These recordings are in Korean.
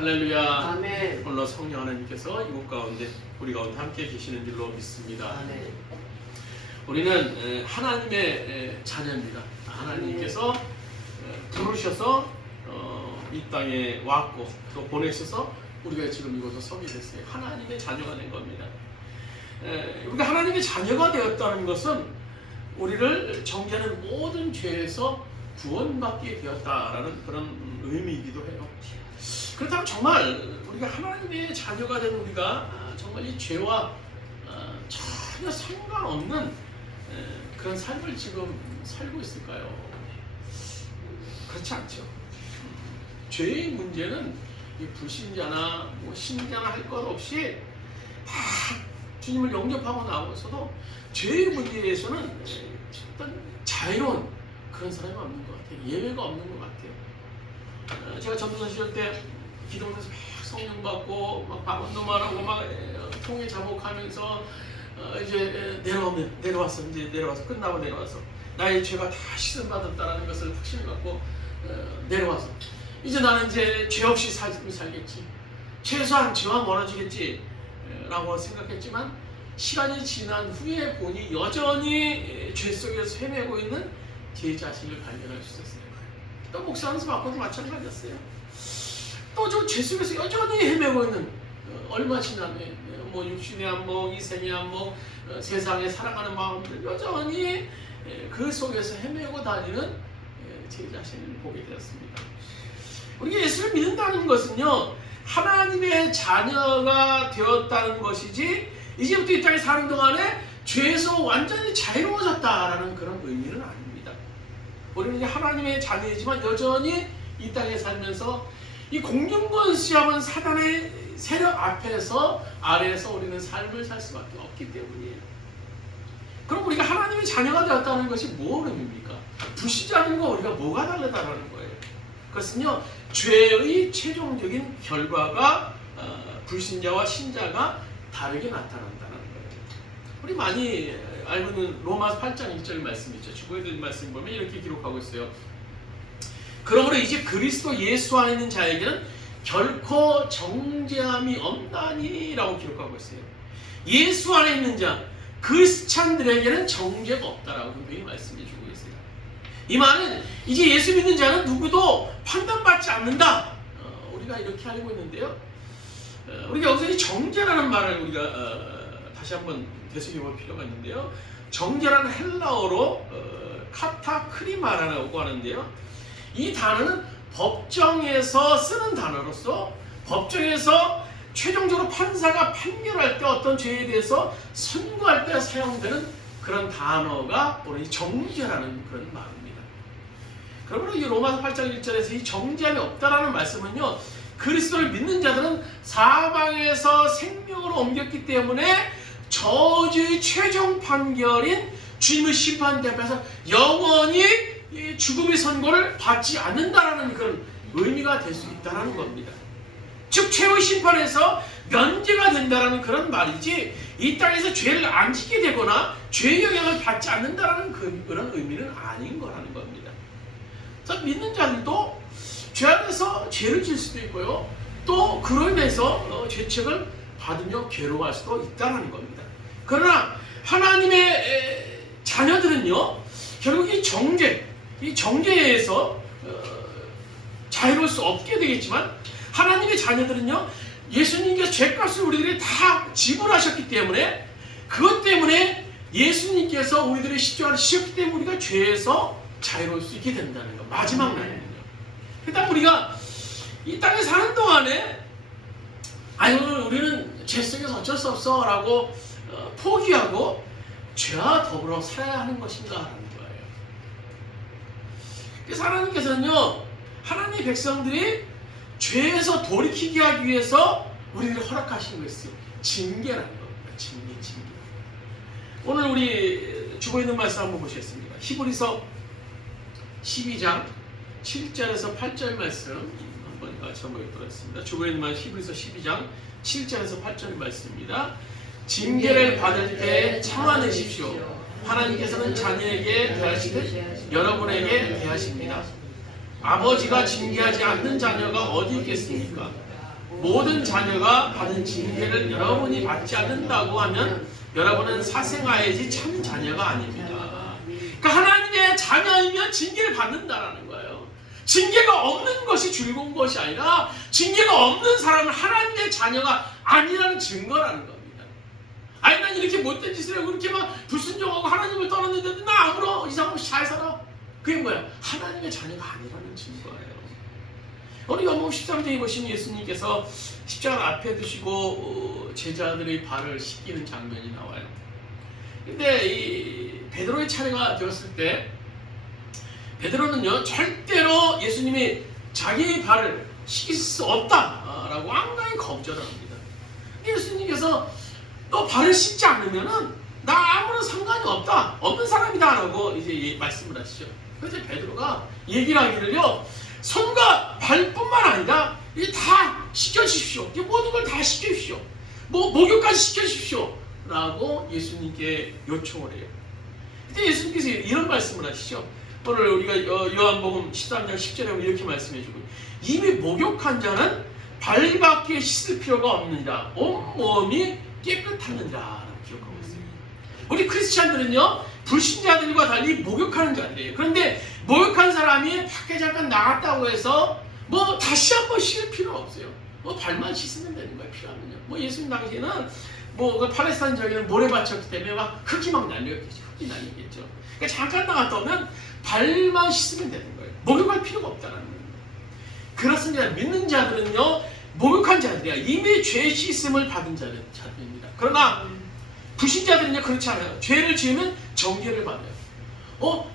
할렐루야. 아멘. 오늘 성령 하나님께서 이곳 가운데 우리 가운데 함께 계시는 줄로 믿습니다. 아멘. 우리는 하나님의 자녀입니다. 하나님께서 부르셔서 이 땅에 왔고 또 보내셔서 우리가 지금 이곳에 서게 됐어요. 하나님의 자녀가 된 겁니다. 우리가 하나님의 자녀가 되었다는 것은 우리를 정죄하는 모든 죄에서 구원받게 되었다라는 그런 의미이기도 해요. 그렇다면 정말 우리가 하나님의 자녀가 된 우리가 정말 이 죄와 전혀 상관없는 그런 삶을 지금 살고 있을까요? 그렇지 않죠. 죄의 문제는 불신자나 신자나 할 것 없이 다 주님을 영접하고 나와서도 죄의 문제에서는 어떤 자유로운 그런 사람이 없는 것 같아요. 예외가 없는 것 같아요. 제가 전도사 시절 때 기도하면서 막 성령 받고 막 방언도 말하고 막 통에 자복하면서 이제 내려와서 끝나고 내려와서 나의 죄가 다 씻음 받았다라는 것을 확신을 갖고 내려와서 이제 나는 이제 죄 없이 살겠지, 최소한 죄와 멀어지겠지 라고 생각했지만 시간이 지난 후에 보니 여전히 죄 속에서 헤매고 있는 제 자신을 발견할 수 있었어요. 또 목사하면서 바꿔도 마찬가지였어요. 또 저 죄 속에서 여전히 헤매고 있는 얼마 지나면 육신의 안목, 이생의 안목, 세상에 살아가는 마음들 여전히 그 속에서 헤매고 다니는 제 자신을 보게 되었습니다. 우리가 예수를 믿는다는 것은요, 하나님의 자녀가 되었다는 것이지 이제부터 이 땅에 사는 동안에 죄에서 완전히 자유로워졌다라는 그런 의미는 아닙니다. 우리는 이제 하나님의 자녀이지만 여전히 이 땅에 살면서 이 공중권시하는 사단의 세력 아래에서 우리는 삶을 살 수밖에 없기 때문이에요. 그럼 우리가 하나님의 자녀가 되었다는 것이 무슨 의미입니까? 불신자님과 우리가 뭐가 다르다는 거예요? 그것은요, 죄의 최종적인 결과가 불신자와 신자가 다르게 나타난다는 거예요. 우리 많이 알고 있는 로마서 8장 1절 말씀 있죠. 주보에 말씀 보면 이렇게 기록하고 있어요. 그러므로 이제 그리스도 예수 안에 있는 자에게는 결코 정죄함이 없나니 라고 기록하고 있어요. 예수 안에 있는 자, 그리스찬들에게는 정죄가 없다라고 분명히 말씀해 주고 있어요. 이 말은 이제 예수 믿는 자는 누구도 판단받지 않는다, 우리가 이렇게 알고 있는데요. 우리가 여기서 이 정죄라는 말을 우리가 다시 한번 되새겨볼 필요가 있는데요. 정죄라는 헬라어로 카타크리마라고 하는데요. 이 단어는 법정에서 쓰는 단어로서 법정에서 최종적으로 판사가 판결할 때 어떤 죄에 대해서 선고할 때 사용되는 그런 단어가 오늘 이 정죄라는 그런 말입니다. 그러므로 이 로마서 8장 1절에서 이 정죄함이 없다라는 말씀은요, 그리스도를 믿는 자들은 사망에서 생명으로 옮겼기 때문에 저주의 최종 판결인 주님의 심판대 앞에서 영원히 죽음의 선고를 받지 않는다라는 그런 의미가 될 수 있다는 겁니다. 즉 최후의 심판에서 면제가 된다는 그런 말이지 이 땅에서 죄를 안 짓게 되거나 죄의 영향을 받지 않는다는 그런 의미는 아닌 거라는 겁니다. 그래서 믿는 자들도 죄 안에서 죄를 질 수도 있고요, 또 그로 인해서 죄책을 받으며 괴로워할 수도 있다는 겁니다. 그러나 하나님의 자녀들은요, 결국 이 정죄에서 자유로울 수 없게 되겠지만 하나님의 자녀들은요, 예수님께서 죄값을 우리들이 다 지불하셨기 때문에 그것 때문에 예수님께서 우리들의 십자가를 지셨기 때문에 우리가 죄에서 자유로울 수 있게 된다는 거. 마지막 날에는요. 그러니까 우리가 이 땅에 사는 동안에 우리는 죄 속에서 어쩔 수 없어 라고 포기하고 죄와 더불어 살아야 하는 것인가 하는 거예요. 그래서 하나님께서는요, 하나님의 백성들이 죄에서 돌이키게 하기 위해서 우리를 허락하신 것이요, 징계라는 겁니다. 징계. 오늘 우리 주고 있는 말씀 한번 보시겠습니다. 히브리서 12장 7절에서 8절 말씀 한번 같이 한번 읽도록 하겠습니다. 주고 있는 말씀 히브리서 12장 7절에서 8절 말씀입니다. 징계를 받을 때 참아내십시오. 하나님께서는 자녀에게 대하시듯 여러분에게 대하십니다. 아버지가 징계하지 않는 자녀가 어디 있겠습니까? 모든 자녀가 받은 징계를 여러분이 받지 않는다고 하면 여러분은 사생아이지 참 자녀가 아닙니다. 그러니까 하나님의 자녀이면 징계를 받는다라는 거예요. 징계가 없는 것이 즐거운 것이 아니라 징계가 없는 사람은 하나님의 자녀가 아니라는 증거라는 겁니다. 아니 난 이렇게 못된 짓을 하고 그렇게 막 불순종하고 하나님을 떠났는데도 나 아무런 이상 없이 잘 살아. 그게 뭐야? 하나님의 자녀가 아니라는 증거예요. 오늘 요한복음 13장에 보시면 예수님께서 십자가 앞에 두시고 제자들의 발을 씻기는 장면이 나와요. 근데 이 베드로의 차례가 되었을 때 베드로는요 절대로 예수님이 자기의 발을 씻길 수 없다라고 완강히 거절을 합니다. 예수님께서 너 발을 씻지 않으면은 나 아무런 상관이 없다, 없는 사람이다라고 이제 말씀을 하시죠. 그래서 베드로가 얘기를 하기를요, 손과 발뿐만 아니라 이게 다 씻겨주십시오. 모든 걸 다 씻겨주십시오. 목욕까지 씻겨주십시오.라고 예수님께 요청을 해요. 그때 예수님께서 이런 말씀을 하시죠. 오늘 우리가 요한복음 13장 10절에 보면 이렇게 말씀해주고, 이미 목욕한 자는 발밖에 씻을 필요가 없느니라 온몸이 깨끗하느니라 라고 기록하고 있어요. 우리 크리스찬들은요 불신자들과 달리 목욕하는 자들이에요. 그런데 목욕한 사람이 밖에 잠깐 나갔다고 해서 다시 한번 씻을 필요는 없어요. 발만 씻으면 되는 거예요. 필요하면요. 예수님 당시에는 그 팔레스타인 지역에는 모래밭이었기 때문에 막 흙이 막 날렸겠죠. 흙이 날리겠죠. 그러니까 잠깐 나갔다 오면 발만 씻으면 되는 거예요. 목욕할 필요가 없다는 거예요. 그렇습니다. 믿는 자들은요 목욕한 자들이야. 이미 죄 씻음을 받은 자들입니다. 그러나 불신자들은요 그렇지 않아요. 죄를 지으면 정죄를 받아요.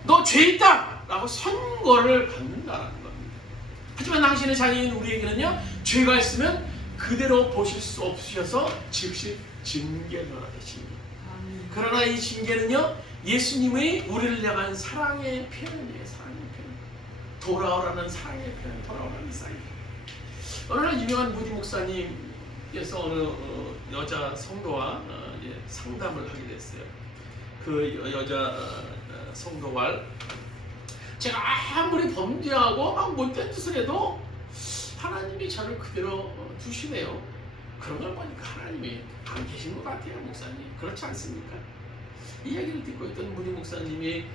너 죄 있다! 라고 선고를 받는다라는 겁니다. 하지만 당신의 자녀인 우리에게는요 죄가 있으면 그대로 보실 수 없으셔서 즉시 징계를 하십니다. 그러나 이 징계는요 예수님의 우리를 향한 사랑의 표현이에요. 사랑의 표현. 돌아오라는 사랑의 표현. 돌아오라는 사랑의 표현. 오늘 유명한 무디 목사님께서 어느 여자 성도와 상담을 하게 됐어요. 그 여자 성도와 제가 아무리 범죄하고 막 못된 짓을 해도 하나님이 저를 그대로 두시네요. 그런 걸 보니까 하나님이 안 계신 것 같아요. 목사님 그렇지 않습니까? 이 얘기를 듣고 있던 무디 목사님이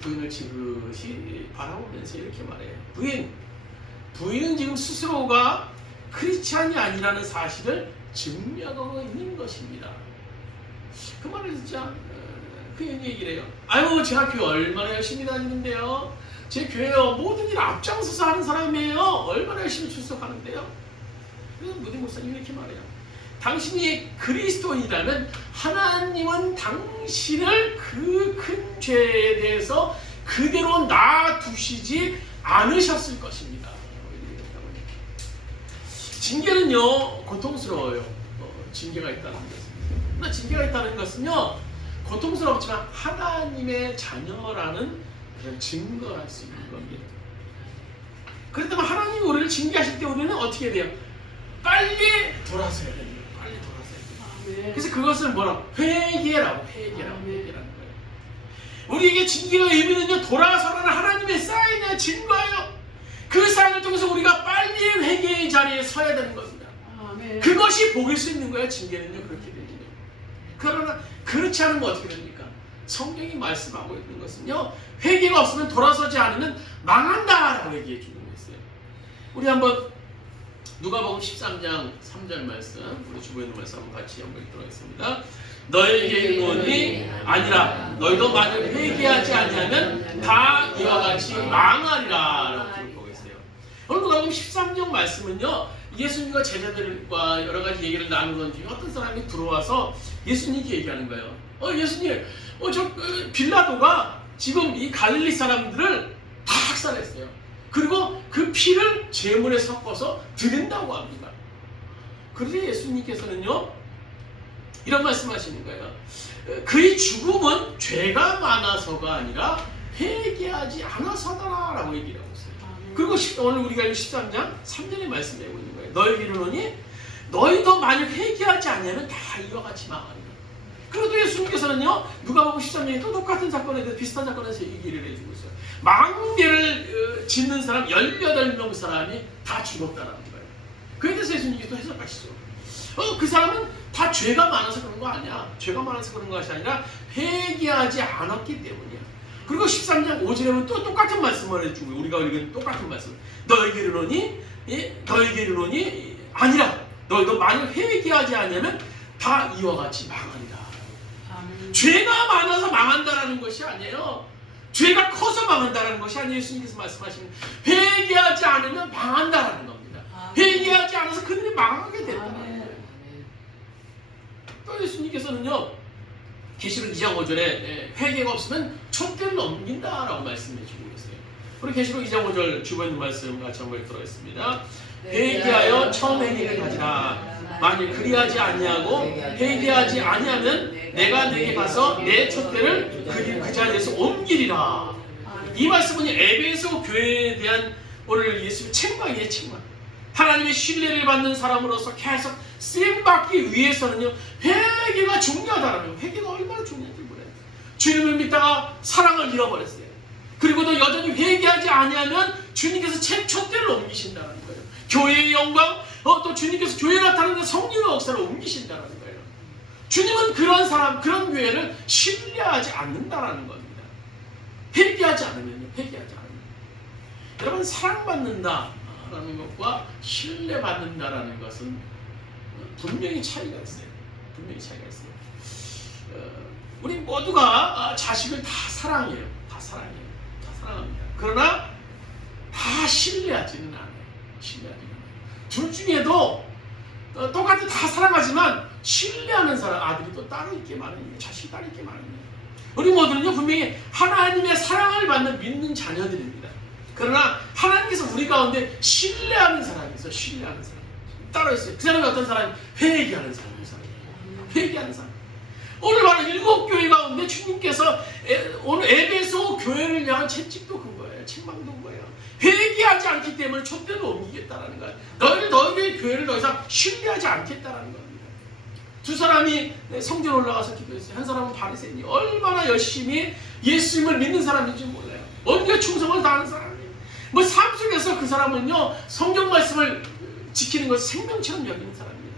부인을 지그시 바라보면서 이렇게 말해요. 부인은 지금 스스로가 크리스찬이 아니라는 사실을 증명하고 있는 것입니다. 그 말을 진짜 그 얘기를 해요. 아유 제가 교회 얼마나 열심히 다니는데요. 제 교회요 모든 일 앞장서서 하는 사람이에요. 얼마나 열심히 출석하는데요. 그래서 무디 목사님이 이렇게 말해요. 당신이 그리스도인이라면 하나님은 당신을 그 큰 죄에 대해서 그대로 놔두시지 않으셨을 것입니다. 징계는요 고통스러워요. 징계가 있다는 것은. 징계가 있다는 것은요 고통스럽지만 하나님의 자녀라는 그런 증거할 수 있는 겁니다. 그렇다면 하나님이 우리를 징계하실 때 우리는 어떻게 돼요? 빨리 돌아서야 됩니다. 빨리 돌아서야 돼요. 그래서 그것을 뭐라고? 회개라는 거예요. 우리에게 징계의 의미는요 돌아서라는 하나님의 사인의 증거예요. 그 사인을 통해서 우리가 빨리 회개의 자리에 서야 되는 겁니다. 그것이 복일 수 있는 거예요. 징계는요 그렇게 되거든요. 그러나 그렇지 않으면 어떻게 됩니까? 성경이 말씀하고 있는 것은요 회개가 없으면 돌아서지 않으면 망한다라고 얘기해 주는 거였어요. 우리 한번 누가복음 13장 3절 말씀, 우리 주부에 있는 말씀 한번 같이 한번 읽도록 하겠습니다. 너에게 이르노니 아니라 너희도 만약 회개하지 아니하면 다 이와 같이 망하리라 라고 기록하고 있어요. 오늘 누가복음 13장 말씀은요 예수님과 제자들과 여러 가지 얘기를 나누던 중에 어떤 사람이 들어와서 예수님께 얘기하는 거예요. 예수님, 빌라도가 지금 이 갈릴리 사람들을 다 학살했어요. 그리고 그 피를 제물에 섞어서 드린다고 합니다. 그런데 예수님께서는요 이런 말씀하시는 거예요. 그의 죽음은 죄가 많아서가 아니라 회개하지 않아서다라고 얘기를 하고 있어요. 그리고 오늘 우리가 13장 3절의 말씀을 하고 있는 거예요. 너에게 이르노니 너희도 만약 회개하지 않으면 다 이와 같이 망하리라. 그래도 예수님께서는요 누가복음 13장에 또 똑같은 사건에 대해서 비슷한 사건에서 얘기를 해주고 있어요. 망대를 짓는 사람 18명 사람이 다 죽었다라는 거예요. 그에 대해서 예수님께서 또 해석하시죠. 그 사람은 다 죄가 많아서 그런 거 아니야. 죄가 많아서 그런 것이 아니라 회개하지 않았기 때문이야. 그리고 13장 5절에 보면 또 똑같은 말씀을 해주고, 우리가 읽은 똑같은 말씀. 너에게 이르노니, 너에게 이르노니 아니라 너희가 만일 회개하지 않으면 다 이와 같이 망한다. 죄가 많아서 망한다라는 것이 아니에요. 죄가 커서 망한다라는 것이 아니에요. 예수님께서 말씀하시는 회개하지 않으면 망한다라는 겁니다. 회개하지 않아서 그들이 망하게 된다는 거예요. 또 예수님께서는요, 계시록 2장 5절에 회개가 없으면 촛대를 넘긴다라고 말씀해 주고 계세요. 우리 계시록 2장 5절 주변 있는 말씀 같이 한번 들어있습니다. 회개하여 처음 행위를 가지라. 만일 그리하지 아니하고 회개하지 아니하면 내가 내게 가서 내 촛대를 그 자리에서 옮기리라. 이 말씀은 에베소 교회에 대한 오늘 예수님의 책망이에요. 책망. 하나님의 신뢰를 받는 사람으로서 계속 쓰임받기 위해서는요, 회개가 중요하다는 거예요. 회개가 얼마나 중요한지 몰라요. 주님을 믿다가 사랑을 잃어버렸어요. 그리고도 여전히 회개하지 아니하면 주님께서 촛대를 옮기신다는 거예요. 교회의 영광, 또 주님께서 교회에 나타나는 성령의 역사를 옮기신다는 거예요. 주님은 그런 사람, 그런 교회를 신뢰하지 않는다라는 겁니다. 회개하지 않으면요, 회개하지 않으면. 여러분, 사랑받는다라는 것과 신뢰받는다라는 것은 분명히 차이가 있어요. 분명히 차이가 있어요. 우리 모두가 자식을 다 사랑해요. 다 사랑해요. 다 사랑합니다. 그러나 다 신뢰하지는 않아요. 신뢰하지는 않아요. 둘 중에도 똑같이 다 사랑하지만 신뢰하는 사람, 아들이 또 따로 있게 마련이에요. 자식이 따로 있게 마련이에요. 우리 모두는요, 분명히 하나님의 사랑을 받는 믿는 자녀들입니다. 그러나 하나님께서 우리 가운데 신뢰하는 사람이 있어요. 신뢰하는 사람 따로 있어요. 그 사람이 어떤 사람이? 회개하는 사람이에요. 회개하는 사람. 오늘 바로 7교회 가운데 주님께서 오늘 에베소 교회를 향한 채찍도 그거예요. 책망도 그거예요. 회개하지 않기 때문에 촛대를 옮기겠다라는 거예요. 너희의 교회를 더 이상 신뢰하지 않겠다라는 겁니다. 두 사람이 성전 올라가서 기도했어요. 한 사람은 바리새인이 얼마나 열심히 예수님을 믿는 사람인지 몰라요. 언제 충성을 다하는 사람이에요. 뭐 삶 속에서 그 사람은요, 성경 말씀을 지키는 것을 생명처럼 여기는 사람입니다.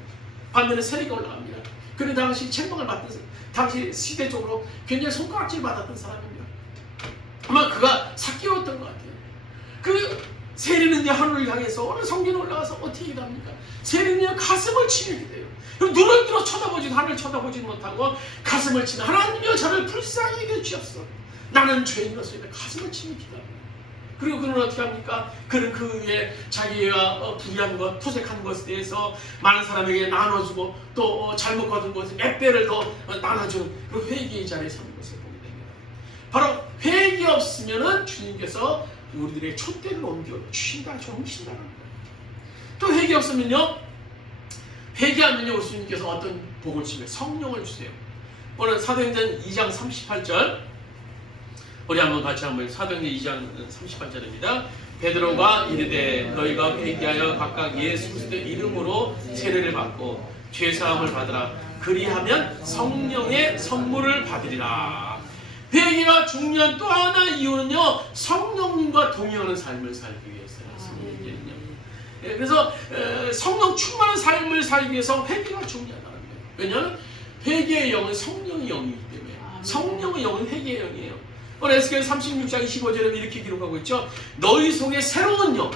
반면에 세리가 올라갑니다. 그는 당시 책망을 받던, 당시 시대적으로 굉장히 손가락질 받았던 사람입니다. 아마 그가 사기였던 것 같아요. 그 세리는요, 하늘을 향해서 오늘 성전에 올라가서 어떻게 기도합니까? 세리는요, 가슴을 치며 기도해요. 눈을 들어 쳐다보지도, 하늘을 쳐다보지도 못하고 가슴을 치며, 하나님이여 저를 불쌍히 여겨 주옵소서. 나는 죄인으로서 가슴을 치며 기도합니다. 그리고 그는 어떻게 합니까? 그는 그 위에 자기가 불의한 것, 토색한 것에 대해서 많은 사람에게 나눠주고, 또 잘못 거둔 것을 몇 배를 더 나눠주는 그 회개의 자리에 서는 것을 보게 됩니다. 바로 회개 없으면은 주님께서 우리들의 촛대를 옮겨 주신다는 거예요. 또 회개 없으면요, 회개하면요, 우리 주님께서 어떤 복을 주세요? 성령을 주세요. 오늘 사도행전 2장 38절 우리 한번 같이 한번 사도행전 2장 38절입니다. 베드로가 이르되 너희가 회개하여 각각 예수 그리스도의 이름으로 세례를 받고 죄사함을 받으라. 그리하면 성령의 선물을 받으리라. 회개가 중요한 또 하나 이유는요, 성령님과 동행하는 삶을 살기 위해서요. 그래서 성령 충만한 삶을 살기 위해서 회개가 중요하다는 거예요. 왜냐하면 회개의 영은 성령의 영이기 때문에. 성령의 영은 회개의 영이에요. 오늘 에스겔 36장 25절에 이렇게 기록하고 있죠. 너희 속에 새로운 영,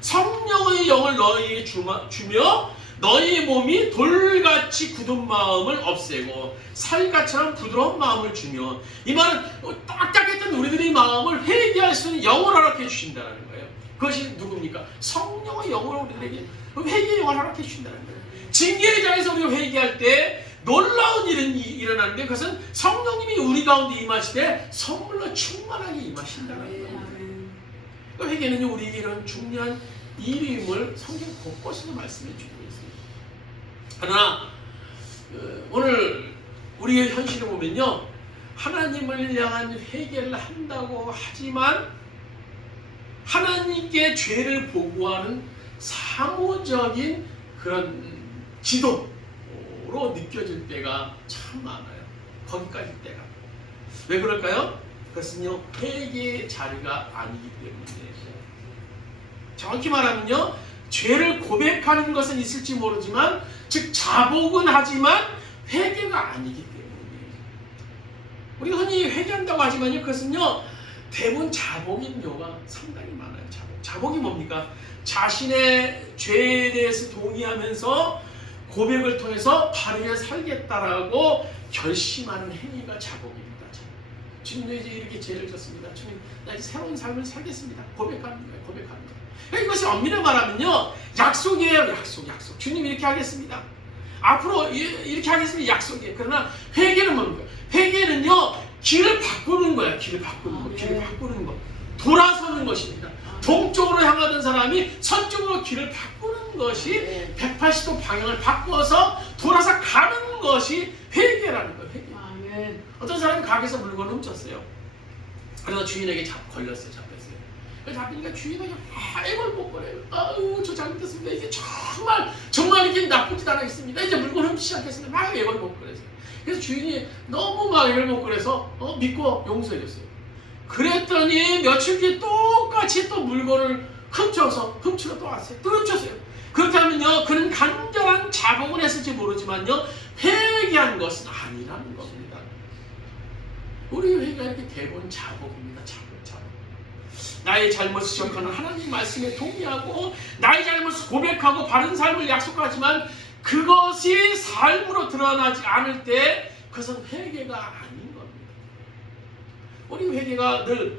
성령의 영을 너희에게 주며 너희 몸이 돌같이 굳은 마음을 없애고 살갗처럼 부드러운 마음을 주며, 이 말은 딱딱했던 우리들의 마음을 회개할 수 있는 영을 허락해 주신다는 거예요. 그것이 누굽니까? 성령의 영을 우리들에게 회개의 영을 허락해 주신다는 거예요. 징계의 자리에서 우리가 회개할 때 놀라운 일은 일어나는데, 그것은 성령님이 우리 가운데 임하시되 선물로 충만하게 임하신다는 거예요. 회개는 우리에게 이런 중요한 일임을 성경 곳곳에서 말씀해 주고 있습니다. 그러나 오늘 우리의 현실을 보면요, 하나님을 향한 회개를 한다고 하지만 하나님께 죄를 보고하는 사무적인 그런 지도로 느껴질 때가 참 많아요. 거기까지 때가. 왜 그럴까요? 그것은요, 회개의 자리가 아니기 때문이에요. 정확히 말하면요, 죄를 고백하는 것은 있을지 모르지만, 즉 자복은 하지만 회개가 아니기 때문에, 우리가 흔히 회개한다고 하지만요, 그것은요 대부분 자복인 경우가 상당히 많아요. 자복이 뭡니까? 자신의 죄에 대해서 동의하면서 고백을 통해서 바르게 살겠다라고 결심하는 행위가 자복입니다. 주님, 이제 이렇게 죄를 졌습니다. 주님, 나 이제 새로운 삶을 살겠습니다. 고백하는 거예요. 고백하는 거예요. 이것이 엄밀히 말하면요, 약속이에요. 약속. 주님 이렇게 하겠습니다. 앞으로 이렇게 하겠습니다. 약속이에요. 그러나 회개는 뭡니까? 회개는요, 길을 바꾸는 거야. 길을 바꾸는 거. 돌아서는 것입니다. 동쪽으로 향하던 사람이 서쪽으로 길을 바꾸는 것이 180도 방향을 바꿔서 돌아서 가는 것이 회개라는 거예요. 회개. 어떤 사람이 가게에서 물건을 훔쳤어요. 그래서 주인에게 잡혔어요. 그래서 잡히니까 주인에게 이걸 못 버려요. 아유, 저 잘못했습니다. 이게 정말 이게 나쁜 짓 하나 있습니다. 이제 물건 훔치지 않겠습니다. 막 이걸 못 버려요. 그래서 주인이 너무 막 이걸 못 버려서 믿고 용서해줬어요. 그랬더니 며칠 뒤에 똑같이 또 물건을 훔치러 또 왔어요. 또 훔쳤어요. 그렇다면요, 그는 간절한 자복을 했을지 모르지만요, 회개한 것은 아니라는 겁니다. 우리 회개가 이렇게 대부분 자복입니다. 자복. 나의 잘못을 기억하는 하나님 말씀에 동의하고 나의 잘못을 고백하고 바른 삶을 약속하지만 그것이 삶으로 드러나지 않을 때 그것은 회개가 아닌 겁니다. 우리 회개가 늘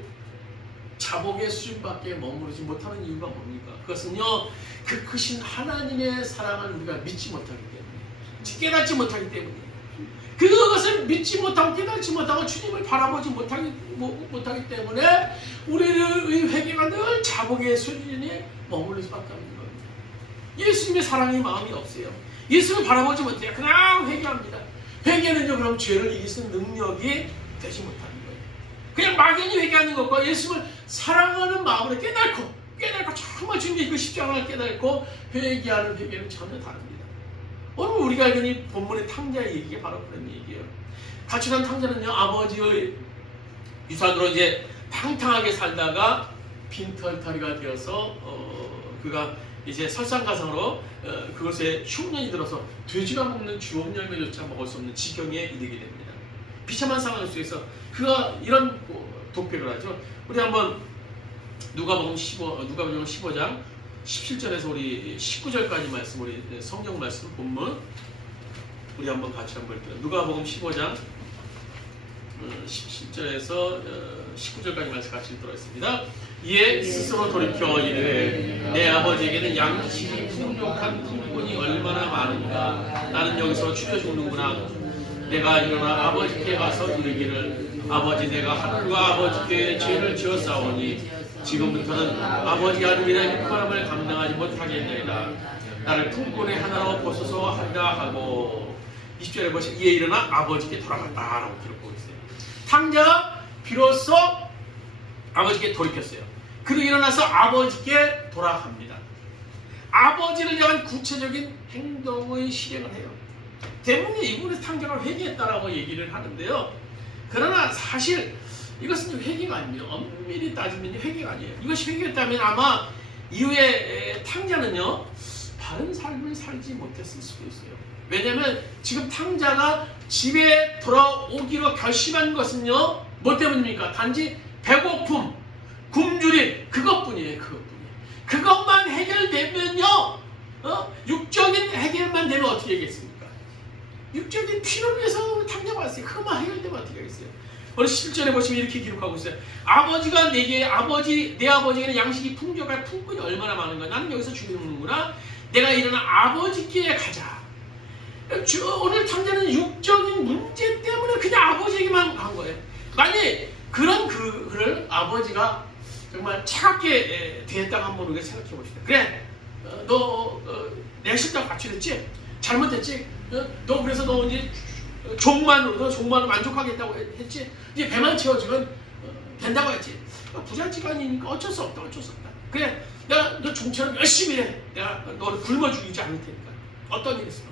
자복의 수준밖에 머무르지 못하는 이유가 뭡니까? 그것은요, 그 크신 하나님의 사랑을 우리가 믿지 못하기 때문에, 깨닫지 못하기 때문에, 그것을 믿지 못하고 깨닫지 못하고 주님을 바라보지 못하기 때문에 우리의 회개가 늘 자복의 수준에 머무를 수밖에 없는 겁니다. 예수님의 사랑의 마음이 없어요. 예수님을 바라보지 못해요. 그냥 회개합니다. 회개는요, 그럼 죄를 이길 수 있는 능력이 되지 못하는 거예요. 그냥 막연히 회개하는 것과 예수님을 사랑하는 마음으로 깨닫고 정말 주님의 그 십자가를 깨닫고 회개하는 회개는 전혀 다릅니다. 오늘 우리가 읽은 이 본문의 탕자의 얘기가 바로 그런 얘기예요. 가출한 탕자는요, 아버지의 유산으로 이제 팡탕하게 살다가 빈털터리가 되어서 그가 이제 설상가상으로 그것에 흉년이 들어서 돼지가 먹는 주업 열매조차 먹을 수 없는 지경에 이르게 됩니다. 비참한 상황 속에서 그가 이런 독백을 하죠. 우리 한번 누가복음 15장 17절에서 우리 19절까지 말씀, 우리 성경 말씀 본문 우리 한번 같이 한번 볼게요. 누가복음 15장 17절에서 19절까지 말씀 같이 읽도록 하겠습니다. 이에 스스로 돌이켜 이르되 내 아버지에게는 양식이 풍족한 품꾼이 얼마나 많으니까 나는 여기서 죽여 죽는구나. 내가 일어나 아버지께 가서 이르기를 아버지, 내가 하늘과 아버지께 죄를 지었사오니 지금부터는 아버지 아들이라 육바람을 감당하지 못하겠나이다. 나를 품꾼의 하나로 보소서 하리라 하고 20절에 보시면 이에 일어나 아버지께 돌아갔다라고 기록하고 있어요. 탕자가 비로소 아버지께 돌이켰어요. 그리고 일어나서 아버지께 돌아갑니다. 아버지를 향한 구체적인 행동의 실행을 해요. 대부분 이 부분에서 탕자가 회개했다라고 얘기를 하는데요. 그러나 사실 이것은 회개가 아니에요. 엄밀히 따지면 회개가 아니에요. 이것이 회개였다면 아마 이후에 탕자는요, 바른 삶을 살지 못했을 수도 있어요. 왜냐하면 지금 탕자가 집에 돌아오기로 결심한 것은요, 뭐 때문입니까? 단지 배고픔, 굶주림, 그것뿐이에요. 그것만 해결되면요, 육적인 해결만 되면 어떻게 하겠습니까? 육적인 필요를 위해서 탕자가 왔어요. 그것만 해결되면 어떻게 하겠어요? 오늘 10절에 보시면 이렇게 기록하고 있어요. 아버지가 내 아버지에게는 양식이 풍족할 품꾼이 얼마나 많은가. 나는 여기서 죽이는구나. 내가 일어나 아버지께 가자. 오늘 탕자는 육적인 문제 때문에 그냥 아버지에게만 간 거예요. 만약에 그런 그를 아버지가 정말 차갑게 대했다고 한번 우리가 생각해 봅시다. 그래, 너 내 싫다고 가출했지? 잘못했지? 너 그래서 너 이제 종만으로 만족하겠다고 했지? 이제 배만 채워주면 된다고 했지? 부잣집안이니까 어쩔 수 없다. 그래, 내가 너 종처럼 열심히 해. 내가 너를 굶어 죽이지 않을 테니까. 어떤 일이 있어?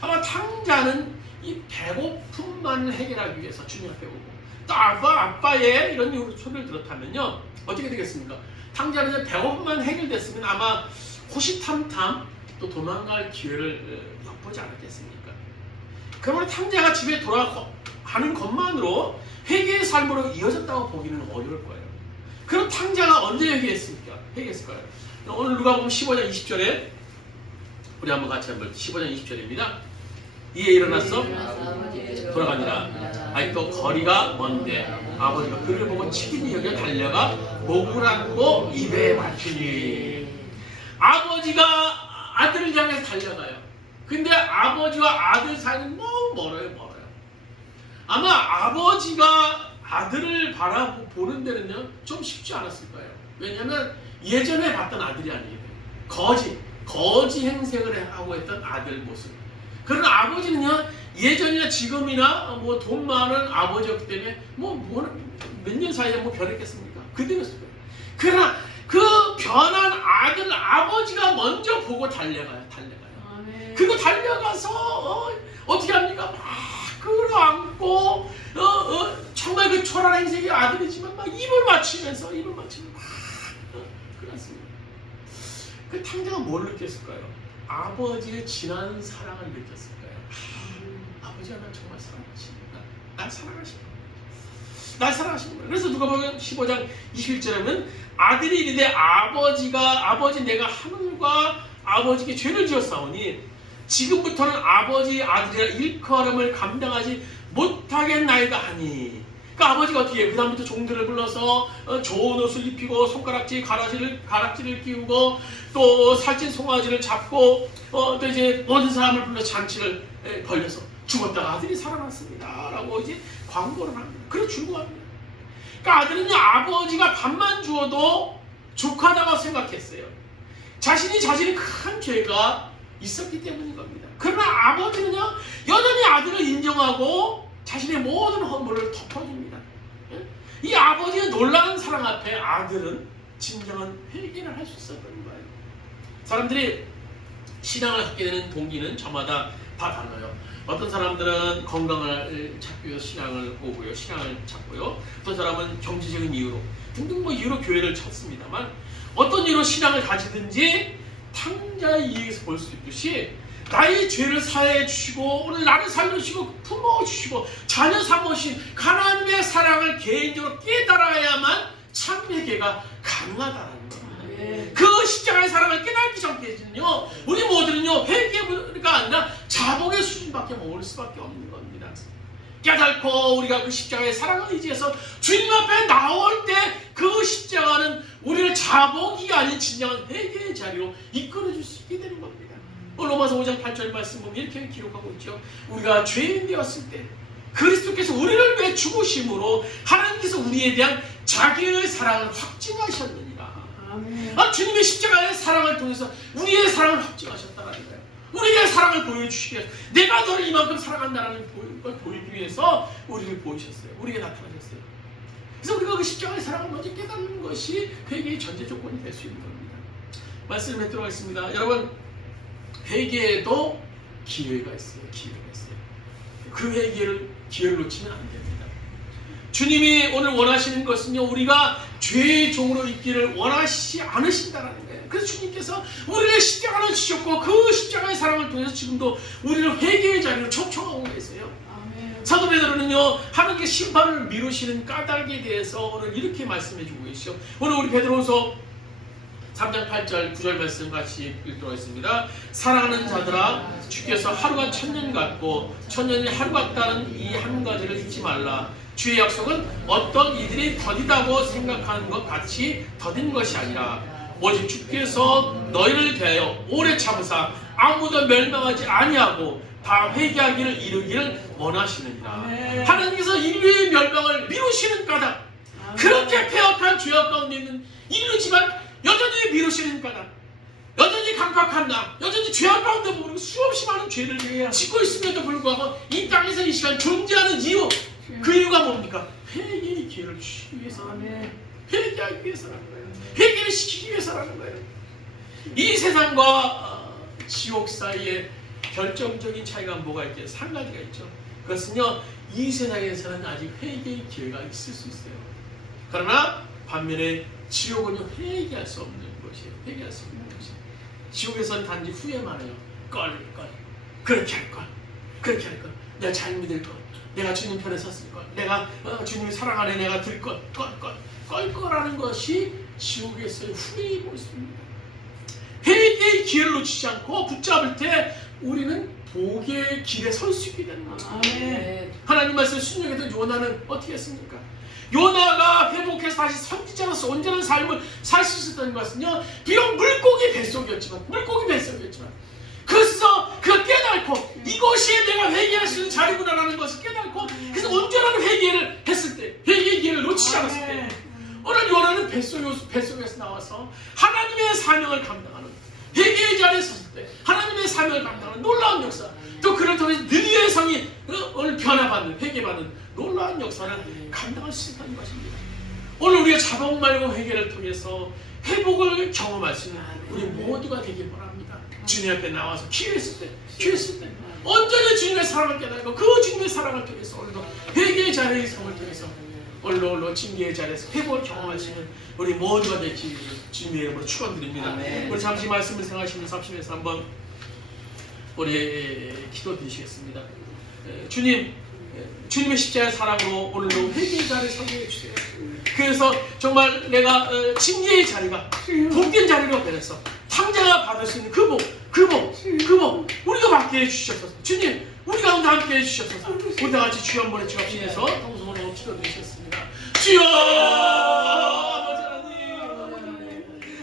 아마 탕자는 이 배고픔만 해결하기 위해서 주님 앞에 오고, 또 아빠의 이런 소리를 들었다면요, 어떻게 되겠습니까? 탕자는 배고픔만 해결됐으면 아마 호시탐탐 또 도망갈 기회를 엿보지 않았겠습니까? 그러면 탕자가 집에 돌아가는 것만으로 회개의 삶으로 이어졌다고 보기는 어려울 거예요. 그럼 탕자가 언제 회개했을까요? 오늘 누가복음 15장 20절에 우리 한번 같이 한번 15장 20절입니다. 이에 일어났어 돌아가니라. 아직도 거리가 먼데 아버지가 그를 보고 치킨이 여겨 달려가 목을 안고 입에 맞추니. 아버지가 아들을 향해서 달려가요. 근데 아버지와 아들 사이는 너무 멀어요. 아마 아버지가 아들을 바라보는 데는요 좀 쉽지 않았을 거예요. 왜냐하면 예전에 봤던 아들이 아니에요. 거지 행색을 하고 했던 아들 모습. 그러나 아버지는요 예전이나 지금이나 뭐 돈 많은 아버지였기 때문에 몇 년 사이에 뭐 변했겠습니까? 그대로였을 거예요. 그러나 그 변한 아들을 아버지가 먼저 보고 달려가요. 그리고 달려가서 어떻게 합니까? 막 끌어안고 정말 그 초라한 행색의 아들이지만 막 입을 맞추면서 막 그랬습니다. 그 탕자가 뭘 느꼈을까요? 아버지의 진한 사랑을 느꼈을 거예요. 아버지가 날 정말 사랑하십니다. 날 사랑하십니다. 그래서 누가복음 15장 21절에 보면 아들이 이르되 아버지 내가 하늘과 아버지께 죄를 지었사오니 지금부터는 아버지 아들이라 일컬음을 감당하지 못하겠나이다 하니. 그러니까 아버지가 어떻게 해요? 그 다음부터 종들을 불러서 좋은 옷을 입히고 손가락질 가락지를 끼우고 또 살찐 송아지를 잡고 또 이제 모든 사람을 불러 잔치를 벌려서 죽었다가 아들이 살아났습니다 라고 이제 광고를 합니다. 그래 출고합니다. 그러니까 아들은요 아버지가 밥만 주어도 족하다고 생각했어요. 자신이 큰 죄가 있었기 때문인 겁니다. 그러나 아버지는요 여전히 아들을 인정하고 자신의 모든 허물을 덮어줍니다. 이 아버지의 놀라운 사랑 앞에 아들은 진정한 회개를 할 수 있었던 거예요. 사람들이 신앙을 갖게 되는 동기는 저마다 다 달라요. 어떤 사람들은 건강을 찾기 위해서 신앙을 오고요, 신앙을 찾고요. 어떤 사람은 경제적인 이유로 등등 이유로 교회를 찾습니다만 어떤 이유로 신앙을 가지든지 탕자의 이익에서 볼 수 있듯이 나의 죄를 사해 주시고 오늘 나를 살려주시고 품어 주시고 자녀 삼으신 하나님의 사랑을 개인적으로 깨달아야만 참 회개가 가능하다는 거예요. 그 십자가의 사랑을 깨닫기 전까지는요 우리 모두는요 회개가 아니라 자복의 수준밖에 모를 수밖에 없는 겁니다. 깨닫고 우리가 그 십자가의 사랑을 의지해서 주님 앞에 나올 때 그 십자가는 우리를 자복이 아닌 진정한 회개의 자리로 이끌어줄 수 있게 되는 겁니다. 로마서 5장 8절 말씀 보면 이렇게 기록하고 있죠. 우리가 죄인 되었을 때 그리스도께서 우리를 위해 죽으심으로 하나님께서 우리에 대한 자기의 사랑을 확증하셨느니라. 주님의 십자가의 사랑을 통해서 우리의 사랑을 확증하셨다는 거예요. 우리의 사랑을 보여주시기 위해서 내가 너를 이만큼 사랑한다는 걸 보이기 위해서 우리를 보이셨어요. 우리에게 나타나셨어요. 그래서 우리가 그 십자가의 사랑을 먼저 깨닫는 것이 회개의 전제 조건이 될 수 있는 겁니다. 말씀을 맺도록 하겠습니다. 여러분 회개에도 기회가 있어요. 그 기회를 놓치면 안 됩니다. 주님이 오늘 원하시는 것은요 우리가 죄의 종으로 있기를 원하시지 않으신다라는 거예요. 그래서 주님께서 우리를 십자가를 주셨고 그 십자가의 사랑을 통해서 지금도 우리를 회개의 자리로 초청하고 계세요. 사도 베드로는요 하나님께 심판을 미루시는 까닭에 대해서 오늘 이렇게 말씀해 주고 계시죠. 오늘 우리 베드로서 3장 8절 9절 말씀 같이 읽도록 하겠습니다. 사랑하는 자들아 주께서 하루가 천년 같고 천년이 하루 같다는 이 한 가지를 잊지 말라. 주의 약속은 어떤 이들이 더디다고 생각하는 것 같이 더딘 것이 아니라 오직 주께서 너희를 대하여 오래 참으사 아무도 멸망하지 아니하고 다 회개하기를 이루기를 원하시느니라. 하나님께서 인류의 멸망을 미루시는 까닭, 그렇게 폐역한 죄악 가운데 있는 인류지만 여전히 미루시는 까닭, 여전히 강팍한 나, 여전히 죄악 가운데 모르고 수없이 많은 죄를 짓고 있음에도 불구하고 이 땅에서 이 시간 존재하는 이유, 그 이유가 뭡니까? 회개의 기회를 주시기 위해서라는, 회개하기 위해서라는 거예요. 회개를 시키기 위해서라는 거예요. 이 세상과 지옥 사이에 결정적인 차이가 뭐가 있겠어요? 한 가지가 있죠. 그것은요, 이 세상에서는 아직 회개의 기회가 있을 수 있어요. 그러나 반면에 지옥은요, 회개할 수 없는 것이에요. 회개할 수 없는 것이에요. 지옥에서는 단지 후회만 해요. 그렇게 할 걸, 내가 잘 믿을 것, 내가 주님 편에 섰을 것, 내가 주님이 사랑 안에 내가 들 것, 거라는 것이 지옥에서의 후회이고 있습니다. 회개의 기회를 놓치지 않고 붙잡을 때 우리는 복의 길에 설 수 있게 되는 거죠. 하나님 말씀 순종했던 요나는 어떻게 했습니까? 요나가 회복해서 다시 선지자로서 온전한 삶을 살 수 있었다는 것은요, 비록 물고기 뱃속이었지만 그래서 그가 깨닫고 이것이 내가 회개할 수 있는 자리구나라는 것을 깨닫고, 그래서 온전한 회개를 했을 때, 회개의 기회를 놓치지 않았을 때, 오늘 요나는 뱃속에서 나와서 하나님의 사명을 감당하는, 회개의 자리에 섰을 때 하나님의 사명을 감당하는 놀라운 역사, 또 그를 통해서 느리의 성이 오늘 변화받는, 회개받는 놀라운 역사를 감당할 수 있다는 것입니다. 오늘 우리가 자복 말고 회개를 통해서 회복을 경험할 수 있는 우리 모두가 되길 바랍니다. 주님 앞에 나와서 기회했을 때 온전히 주님의 사랑을 깨닫고 그 주님의 사랑을 통해서 오늘도 회개의 자리의 성을 통해서 오늘로 징계의 자리에서 회복을 경험할 수 있는 우리 모두가 되기를 주님의 이름으로 축원드립니다. 우리 잠시 말씀을 생각하시면서 합심해서 한번 우리 기도 드리시겠습니다. 주님의 십자가의 사랑으로 오늘도 회개의 자리에 서게 해주세요. 그래서 정말 내가 징계의 자리가 복된 자리로 변해서 탕자가 받을 수 있는 그 복 우리가 받게 해주시옵소서. 주님, 우리 가운데 함께 해주시옵소서. 우리 다같이 주여 한번 외치면서 통성으로 기도드리겠습니다. 주여,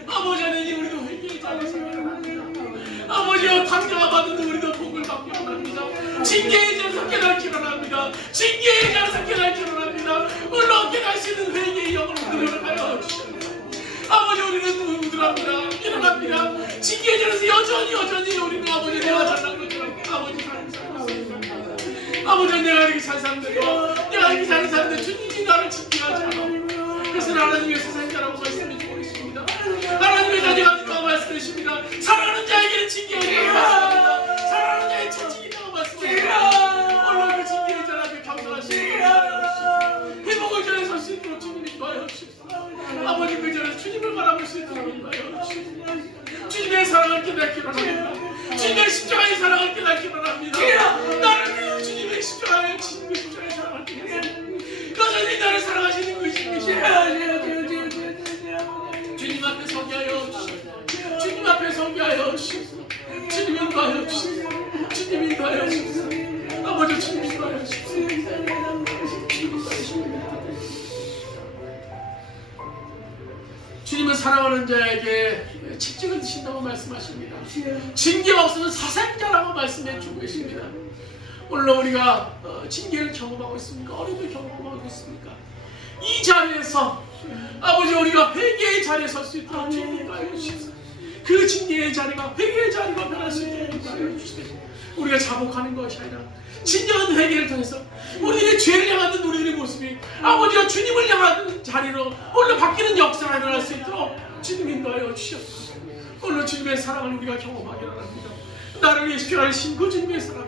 아버지 하나님, 우리도 회개의 자리에 서게 합니다. 아버지여, 탕자가 받는 우리도 복을 받게 원합니다. 징계의 자리에서 깨닫기를 원합니다. 징계의 자리에서 깨닫기를 원합니다. 물론 깨달 수 있는 회개의 영을 우리를 하여 주시옵소서. 아버지, 우리는 우들합니다. 일어납니다. 징계의 자리에서 여전히 우리는 아버지 내가 잘난 것처럼 아버지 아버지 내가 이렇게 잘 살는데도 내가 이렇게 잘 살는데 주님이 나를 징계하지 않아. 그래서 하나님의 세상자라고 말씀해주고 있습니다. 하나님의 자녀가 아니라고 말씀해주십니다. 사랑하는 자에게는 징계하지 않습니다. 사랑하는 자에게 천징이라고 말씀해주십니다. 오늘 그 징계의 자리 앞에 감사하시고 회복을 전에 설 수 있도록 주님이 도와여 주십시오. 아버지 그 전에 주님을 바라볼 수 있도록 도와여 주십시오. 주님의 사랑을 깨닫기를 원합니다. 주님의 십자가의 사랑을 깨닫기를 원합니다. 나를 위해 주님의 십자가의 사랑을 깨닫습니다. 여전히 나를 사랑하시는 것이십니다. 주님 앞에 서게 하여 주시옵소서. 주님 앞에 서게 하여 주시옵소서. 주님 인도하여 주시옵소서. 주님 인도하여 주시옵소서. 아버지 주님 인도하여 주시옵소서. 주님은 사랑하는 자에게 책찍을 드신다고 말씀하십니다. 징계가 없으면 사생자라고 말씀해 주고 계십니다. 물론 우리가 징계를 경험하고 있습니까? 어려움을 경험하고 있습니까? 이 자리에서 아버지 우리가 회개의 자리에 설 수 있도록 주님과 해주시옵소서. 그 징계의 자리가 회개의 자리가 변할 수 있도록 해주시옵소서. 우리가 자복하는 것이 아니라 진정한 회개를 통해서 우리들의 죄를 향하는 우리들의 모습이 아버지와 주님을 향하는 자리로 오늘 바뀌는 역사가 일어날 수 있도록 주님 인도하여 주시옵소서. 오늘 주님의 사랑을 우리가 경험하기 원합니다. 나를 위해 십자가하신 그 주님의 사랑,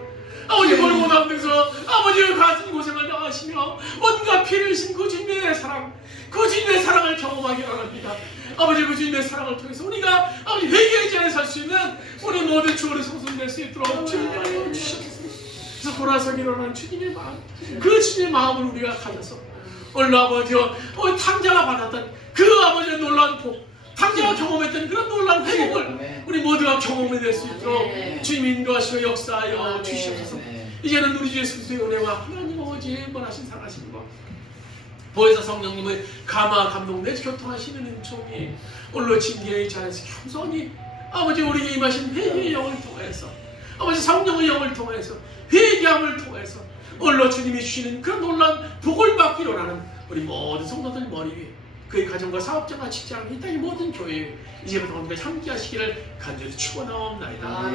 아버지 골고다 데서 아버지의 가진 고생을 당하시며 온갖 피를 흘리신 그 주님의 사랑, 그 주님의 사랑을 경험하기 원합니다. 아버지 그 주님의 사랑을 통해서 우리가 아버지 회개의 자리에 설 수 있는 우리 모든 주어를 성숙될 수 있도록 주님하여 주시옵소서. 그래서 돌아서기 일어나는 주님의 마음, 그 주님의 마음을 우리가 가져서 오늘 아버지와 탕자가 받았던 그 아버지의 놀라운 복, 탕자가 경험했던 그런 놀라운 회복을 우리 모두가 경험해 낼 수 있도록 주님 인도하시고 역사하여 주시옵소서. 이제는 우리 주 예수 그리스도의 은혜와 하나님 아버지의 원하신 사랑하심과 보혜사 성령님의 감화 감동 내 교통하시는 은총이 오늘 징계의 자리에서 겸손히 아버지 우리에게 임하신 회개의 영을 통해서 아버지 성령의 영을 통해서 회개함을 통해서 오늘 주님이 주시는 그런 놀라운 복을 받기 원하는 우리 모든 성도들 머리 위에 그의 가정과 사업장과 직장 이 땅의 모든 교회 이제부터 함께 하시기를 간절히 축원하옵나이다.